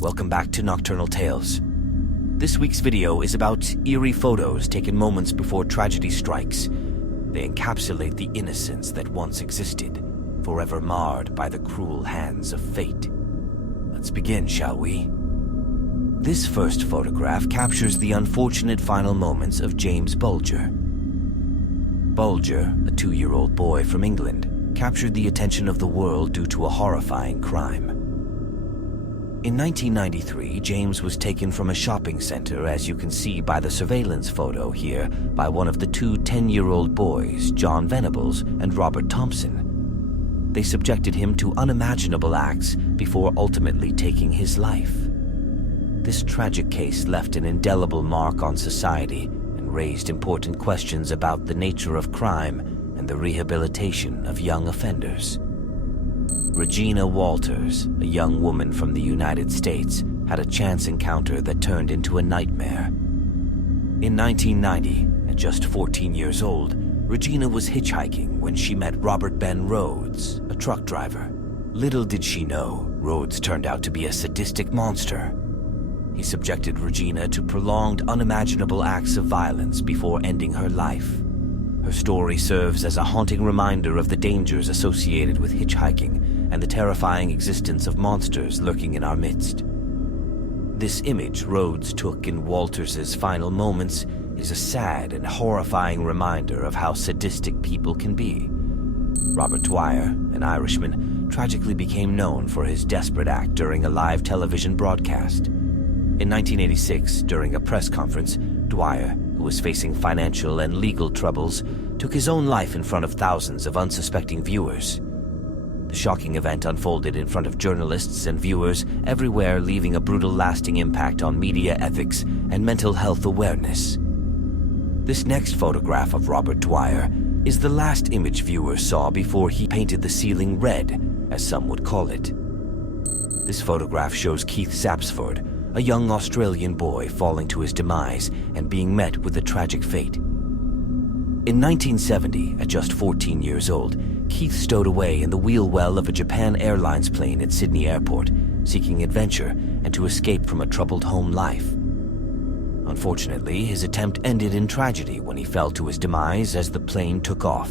welcome back to Nocturnal Tales. This week's video is about eerie photos taken moments before tragedy strikes. They encapsulate the innocence that once existed, forever marred by the cruel hands of fate. Let's begin, shall we? This first photograph captures the unfortunate final moments of James Bulger. Bulger, a 2-year-old boy from England, captured the attention of the world due to a horrifying crime. In 1993, James was taken from a shopping center, as you can see by the surveillance photo here, by one of the two 10-year-old boys, John Venables and Robert Thompson. They subjected him to unimaginable acts before ultimately taking his life. This tragic case left an indelible mark on society and raised important questions about the nature of crime and the rehabilitation of young offenders. Regina Walters, a young woman from the United States, had a chance encounter that turned into a nightmare. In 1990, at just 14 years old, Regina was hitchhiking when she met Robert Ben Rhodes, a truck driver. Little did she know, Rhodes turned out to be a sadistic monster. He subjected Regina to prolonged, unimaginable acts of violence before ending her life. Her story serves as a haunting reminder of the dangers associated with hitchhiking and the terrifying existence of monsters lurking in our midst. This image Rhodes took in Walters' final moments is a sad and horrifying reminder of how sadistic people can be. Robert Dwyer, an Irishman, tragically became known for his desperate act during a live television broadcast. In 1986, during a press conference, Dwyer, who was facing financial and legal troubles, took his own life in front of thousands of unsuspecting viewers. The shocking event unfolded in front of journalists and viewers everywhere, leaving a brutal, lasting impact on media ethics and mental health awareness. This next photograph of Robert Dwyer is the last image viewers saw before he painted the ceiling red, as some would call it. This photograph shows Keith Sapsford, a young Australian boy falling to his demise and being met with a tragic fate. In 1970, at just 14 years old, Keith stowed away in the wheel well of a Japan Airlines plane at Sydney Airport, seeking adventure and to escape from a troubled home life. Unfortunately, his attempt ended in tragedy when he fell to his demise as the plane took off.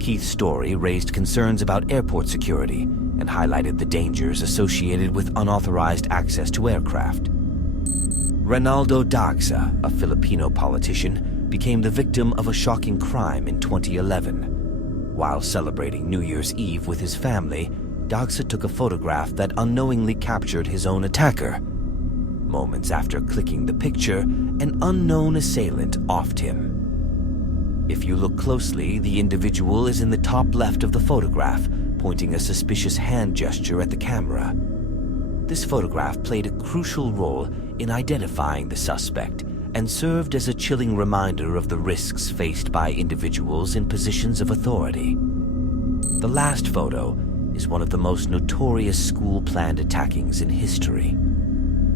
Keith's story raised concerns about airport security and highlighted the dangers associated with unauthorized access to aircraft. Reynaldo Dagsa, a Filipino politician, became the victim of a shocking crime in 2011. While celebrating New Year's Eve with his family, Dagsa took a photograph that unknowingly captured his own attacker. Moments after clicking the picture, an unknown assailant offed him. If you look closely, the individual is in the top left of the photograph, pointing a suspicious hand gesture at the camera. This photograph played a crucial role in identifying the suspect and served as a chilling reminder of the risks faced by individuals in positions of authority. The last photo is one of the most notorious school-planned attackings in history.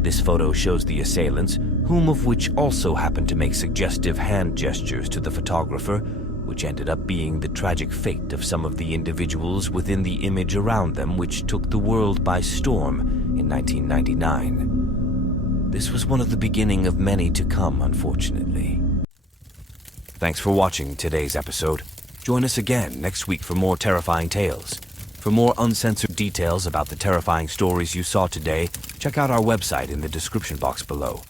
This photo shows the assailants, whom of which also happened to make suggestive hand gestures to the photographer, which ended up being the tragic fate of some of the individuals within the image around them, which took the world by storm in 1999. This was one of the beginning of many to come, unfortunately. Thanks for watching today's episode. Join us again next week for more terrifying tales. For more uncensored details about the terrifying stories you saw today, check out our website in the description box below.